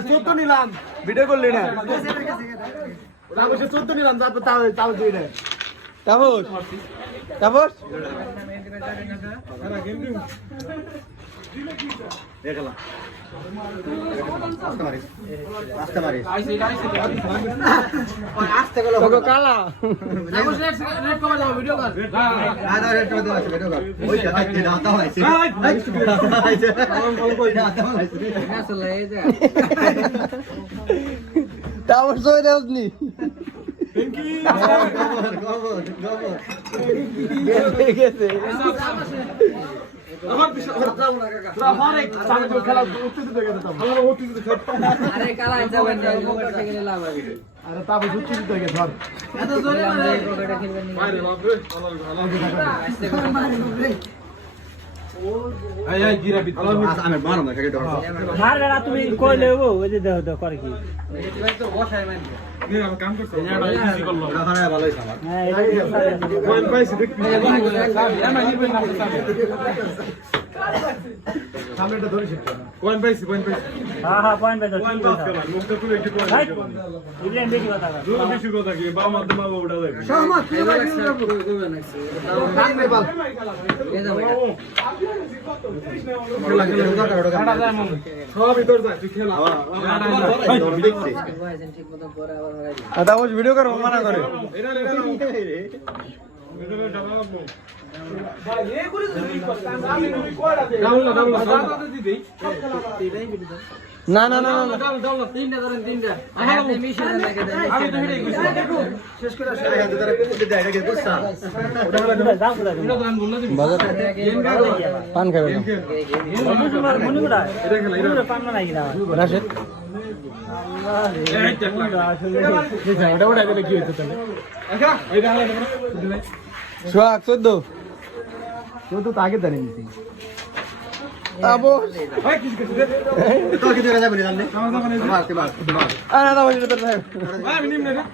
14 নিলাম ভিডিও করলি না তারপর 14 নিলাম তারপর তাও দিই না তারপর দেখলা আস্তে মারিস আস্তে গেল ওগো কালা তারপর রেড কমা দাও ভিডিও কর হ্যাঁ দাও রেড কমা দাও ভিডিও কর ওই যাচ্ছে না দাও আইছে কই না দাও আইছে না চলে এই যা তারপর সই দেওনি থ্যাংক ইউ গবর দেখে গেছে আমার বিশাল দাও না কাকা তোরা এক সামনে খেলা উত্তেজিত হয়ে গেছে আমার উত্তেজিত আরে কালা যাবেন না মোবাইল থেকে লাভ হবে আরে তাবে উত্তেজিত হয়ে গেছে ধর এত জোরে মারে কোটা খেলবেন না মারে বাপ রে আই আই জিরা বিত আমি মারো না কাকে ধর মার না তুমি কই লেবো ওই যে দাও করে কি এটা তো বসায় মানে নি আমি কাম করছি এটা ইজি করলো এটা হারায় ভালোই সামা হ্যাঁ এটা কোন পাইছে দেখ আমি নিবেন না সামনেটা ধরে শিখতে কোন পাইছে হ্যাঁ হ্যাঁ পয়েন্ট পাইছে পয়েন্ট পাইছে মুখটা তুলে একটু কোন ইবরাহিম বেশি কথা কর দুটো বেশি কথা কি বাবা মাধ্যমে ওটা যাবে সহমত কি ভাই করবে না কান মে বল এই যা ভাই সব ভিতর যায় তুই খেলা দেখছি ঠিক মত পরে আবার হারাই আদা ওই ভিডিও করো মানা করে এটা ভাই এ করে দিই আমি কয়টা দেই ডাউন দাদা দিদি না না না না ডাউন তিনটা ধরেন তিনটা আপনি মিশন লাগে দেন আমি তো হেডে গেছি শেষ করে আসলে দাদা পেতে দেয় এটা কি বুঝছা ওটা হলো দাও এটা দান বললা দিবি বাজার পান খাবে না মনে করা এটা খেলা এটা পান না লাগি না রাশেদ আল্লাহ রে ওটা দিলে কি হইতো তাহলে আচ্ছা এই দেখা লাগে সোয়াক 14 তো আগে জানি নিছি আবো ভাই কিছু কিছু দে তো কি দেখা যাবে না জানলে মার আরে দাও এটা তো ভাই আমি নিম না